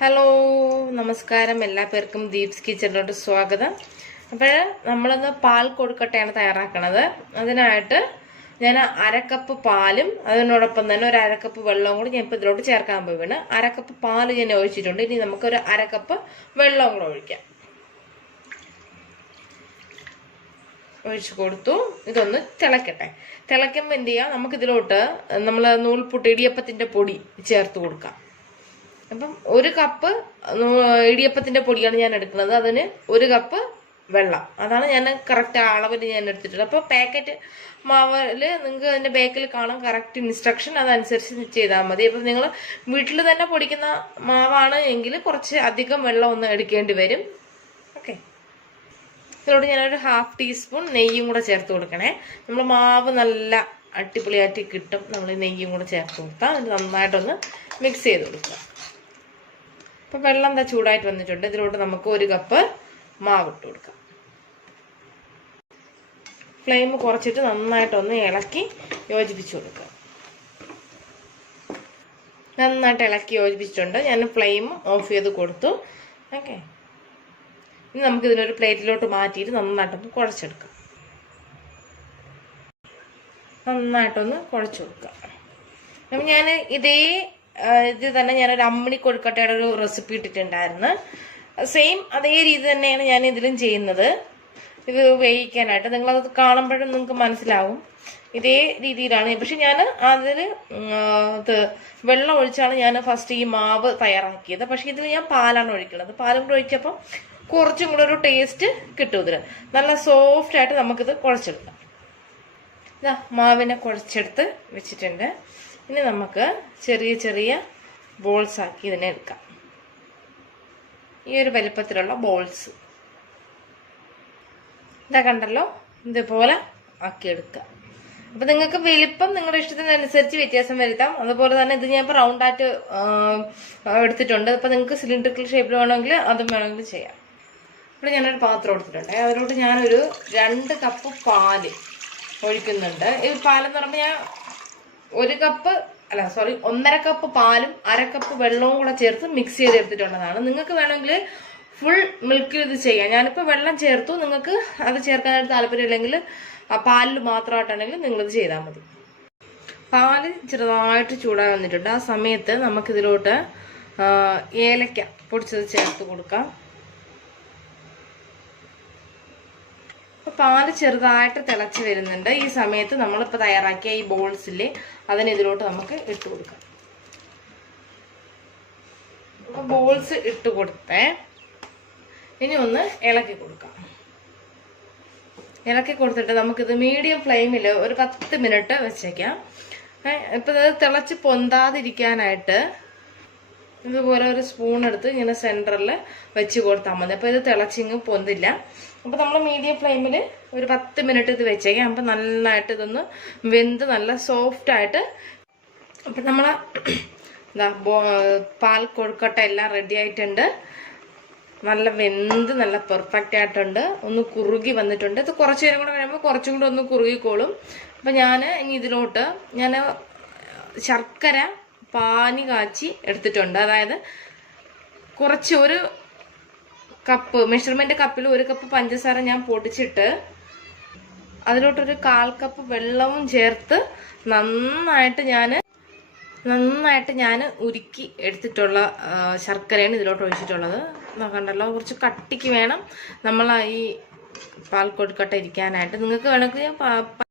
Hello നമസ്കാരം. എല്ലാ പേർക്കും ദീപ്സ് കിച്ചണിലോട്ട് സ്വാഗതം. അപ്പോൾ നമ്മളിന്ന് പാൽ കൊടുക്കട്ടെയാണ് തയ്യാറാക്കണത്. അതിനായിട്ട് ഞാൻ അരക്കപ്പ് പാലും അതിനോടൊപ്പം തന്നെ ഒരു അരക്കപ്പ് വെള്ളവും കൂടി ഞാൻ ഇപ്പോൾ ഇതിലോട്ട് ചേർക്കാൻ പോവുകയാണ്. അരക്കപ്പ് പാൽ ഞാൻ ഒഴിച്ചിട്ടുണ്ട്. ഇനി നമുക്കൊരു അരക്കപ്പ് വെള്ളവും കൂടെ ഒഴിക്കാം. ഒഴിച്ചു കൊടുത്തു. ഇതൊന്ന് തിളക്കട്ടെ. തിളയ്ക്കുമ്പോൾ എന്ത് ചെയ്യാം? നമുക്കിതിലോട്ട് നമ്മൾ നൂൽപുട്ട് ഇടിയപ്പത്തിന്റെ പൊടി ചേർത്ത് കൊടുക്കാം. അപ്പം ഒരു കപ്പ് ഇടിയപ്പത്തിന്റെ പൊടിയാണ് ഞാൻ എടുക്കുന്നത്. അതിന് ഒരു കപ്പ് വെള്ളം. അതാണ് ഞാൻ കറക്റ്റ് അളവിൽ ഞാൻ എടുത്തിട്ടുള്ളത്. അപ്പോൾ പാക്കറ്റ് മാവിൽ നിങ്ങൾക്ക് അതിന്റെ ബാക്കിൽ കാണാം കറക്റ്റ് ഇൻസ്ട്രക്ഷൻ അതനുസരിച്ച് ചെയ്താൽ മതി. അപ്പം നിങ്ങൾ വീട്ടിൽ തന്നെ പൊടിക്കുന്ന മാവാണ് എങ്കിൽ കുറച്ച് അധികം വെള്ളം ഒന്ന് എടുക്കേണ്ടി വരും. ഓക്കെ ഇതിലോട്ട് ഞാനൊരു ഹാഫ് ടീസ്പൂൺ നെയ്യും കൂടെ ചേർത്ത് കൊടുക്കണേ. നമ്മൾ മാവ് നല്ല അടിപൊളിയായിട്ട് കിട്ടും. നമ്മൾ നെയ്യും കൂടെ ചേർത്ത് കൊടുത്താൽ നന്നായിട്ടൊന്ന് മിക്സ് ചെയ്ത് കൊടുക്കുക. അപ്പം വെള്ളം എന്താ ചൂടായിട്ട് വന്നിട്ടുണ്ട്. ഇതിലോട്ട് നമുക്ക് ഒരു കപ്പ് മാവ് ഇട്ട് കൊടുക്കാം. ഫ്ലെയിം കുറച്ചിട്ട് നന്നായിട്ടൊന്ന് ഇളക്കി യോജിപ്പിച്ച് കൊടുക്കുക നന്നായിട്ട് ഇളക്കി യോജിപ്പിച്ചിട്ടുണ്ട്. ഞാൻ ഫ്ലെയിം ഓഫ് ചെയ്ത് കൊടുത്തു. ഓക്കെ ഇനി നമുക്ക് ഇതിനൊരു പ്ലേറ്റിലോട്ട് മാറ്റിയിട്ട് നന്നായിട്ടൊന്ന് കുഴച്ചെടുക്കാം. നന്നായിട്ടൊന്ന് കുഴച്ച് കൊടുക്കാം. അപ്പം ഞാൻ ഇതേ ഇത് തന്നെ ഞാനൊരു അമ്മിണി കൊഴുക്കട്ടയുടെ ഒരു റെസിപ്പി ഇട്ടിട്ടുണ്ടായിരുന്നു. സെയിം അതേ രീതി തന്നെയാണ് ഞാൻ ഇതിലും ചെയ്യുന്നത്. ഇത് വേവിക്കാനായിട്ട്. നിങ്ങളത് കാണുമ്പോഴും നിങ്ങൾക്ക് മനസ്സിലാവും. ഇതേ രീതിയിലാണ്. പക്ഷെ ഞാൻ അതിൽ ഇത് വെള്ളം ഒഴിച്ചാണ് ഞാൻ ഫസ്റ്റ് ഈ മാവ് തയ്യാറാക്കിയത്. പക്ഷെ ഇതിൽ ഞാൻ പാലാണ് ഒഴിക്കുന്നത്. പാലും കൂടെ ഒഴിച്ചപ്പോൾ കുറച്ചും കൂടെ ഒരു ടേസ്റ്റ് കിട്ടും ഇതിന് നല്ല സോഫ്റ്റ് ആയിട്ട് നമുക്കിത് കുഴച്ചെടുക്കാം. ഇതാ മാവിനെ കുഴച്ചെടുത്ത് വെച്ചിട്ടുണ്ട്. ഇനി നമുക്ക് ചെറിയ ചെറിയ ബോൾസ് ആക്കി ഇതിനെ എടുക്കാം. ഈ ഒരു വലിപ്പത്തിലുള്ള ബോൾസ് ഇതാ കണ്ടല്ലോ? ഇതുപോലെ ആക്കിയെടുക്കുക. അപ്പൊ നിങ്ങൾക്ക് വലിപ്പം നിങ്ങളുടെ ഇഷ്ടത്തിനനുസരിച്ച് വ്യത്യാസം വരുത്താം. അതുപോലെ തന്നെ ഇത് ഞാൻ ഇപ്പോൾ റൗണ്ട് ആയിട്ട് എടുത്തിട്ടുണ്ട്. അപ്പൊ നിങ്ങൾക്ക് സിലിണ്ടറിക്കൽ ഷേപ്പിൽ വേണമെങ്കിൽ അതും വേണമെങ്കിൽ ചെയ്യാം. ഇവിടെ ഞാനൊരു പാത്രം എടുത്തിട്ടുണ്ട്. അതിലോട്ട് ഞാനൊരു രണ്ട് കപ്പ് പാൽ ഒഴിക്കുന്നുണ്ട്. ഈ പാലെന്ന് പറയുമ്പോൾ ഞാൻ ഒരു കപ്പ് അല്ല സോറി ഒന്നര കപ്പ് പാലും അര കപ്പ് വെള്ളവും കൂടെ ചേർത്ത് മിക്സ് ചെയ്ത് എടുത്തിട്ടുള്ളതാണ് നിങ്ങൾക്ക് വേണമെങ്കിൽ ഫുൾ മിൽക്കിൽ ഇത് ചെയ്യാം. ഞാനിപ്പോൾ വെള്ളം ചേർത്തു. നിങ്ങൾക്ക് അത് ചേർക്കാനായിട്ട് താല്പര്യമില്ലെങ്കിൽ ആ പാലിൽ മാത്രമായിട്ടാണെങ്കിൽ നിങ്ങളിത് ചെയ്താൽ മതി. പാൽ ചെറുതായിട്ട് ചൂടായി വന്നിട്ടുണ്ട്. ആ സമയത്ത് നമുക്കിതിലോട്ട് ഏലക്ക പൊടിച്ചത് ചേർത്ത് കൊടുക്കാം. അപ്പൊ പാൽ ചെറുതായിട്ട് തിളച്ച് വരുന്നുണ്ട്. ഈ സമയത്ത് നമ്മളിപ്പോൾ തയ്യാറാക്കിയ ഈ ബോൾസില്ലേ അതിന് ഇതിലോട്ട് നമുക്ക് ഇട്ട് കൊടുക്കാം. അപ്പൊ ബോൾസ് ഇട്ട് കൊടുത്തേ. ഇനി ഒന്ന് ഇളക്കി കൊടുക്കാം. ഇളക്കി കൊടുത്തിട്ട് നമുക്കിത് മീഡിയം ഫ്ലെയിമിൽ ഒരു പത്ത് മിനിറ്റ് വെച്ചേക്കാം. ഇപ്പൊ ഇത് തിളച്ച് പൊന്താതിരിക്കാനായിട്ട് ഇതുപോലെ ഒരു സ്പൂൺ എടുത്ത് ഇങ്ങനെ സെന്ററിൽ വെച്ച് കൊടുത്താൽ മതി. അപ്പോൾ ഇത് തിളച്ചിങ്ങ് പൊന്തില്ല. അപ്പോൾ നമ്മൾ മീഡിയം ഫ്ലെയിമിൽ ഒരു പത്ത് മിനിറ്റ് ഇത് വെച്ചേക്കാം. അപ്പോൾ നന്നായിട്ട് ഇതൊന്ന് വെന്ത് നല്ല സോഫ്റ്റായിട്ട് അപ്പം നമ്മൾ എന്താ പാൽ കൊഴുക്കട്ട എല്ലാം റെഡി ആയിട്ടുണ്ട്. നല്ല വെന്ത് നല്ല പെർഫെക്റ്റ് ആയിട്ടുണ്ട്. ഒന്ന് കുറുകി വന്നിട്ടുണ്ട്. ഇത് കുറച്ച് നേരം കൂടെ കഴിയുമ്പോൾ കുറച്ചും കൂടെ ഒന്ന് കുറുകിക്കോളും. അപ്പം ഞാൻ ഇനി ഇതിലോട്ട് ഞാൻ ശർക്കര പാനി കാച്ചി എടുത്തിട്ടുണ്ട്. അതായത് കുറച്ച് ഒരു കപ്പ് മെഷർമെന്റ് കപ്പിൽ ഒരു കപ്പ് പഞ്ചസാര ഞാൻ പൊടിച്ചിട്ട് അതിലോട്ടൊരു കാൽ കപ്പ് വെള്ളവും ചേർത്ത് നന്നായിട്ട് ഞാൻ നന്നായിട്ട് ഞാൻ ഉരുക്കി എടുത്തിട്ടുള്ള ശർക്കരയാണ് ഇതിലോട്ട് ഒഴിച്ചിട്ടുള്ളത്. കണ്ടല്ലോ കുറച്ച് കട്ടിക്ക് വേണം നമ്മൾ ഈ പാൽ കൊഴുക്കട്ട ഇരിക്കാനായിട്ട്. നിങ്ങൾക്ക് വേണമെങ്കിൽ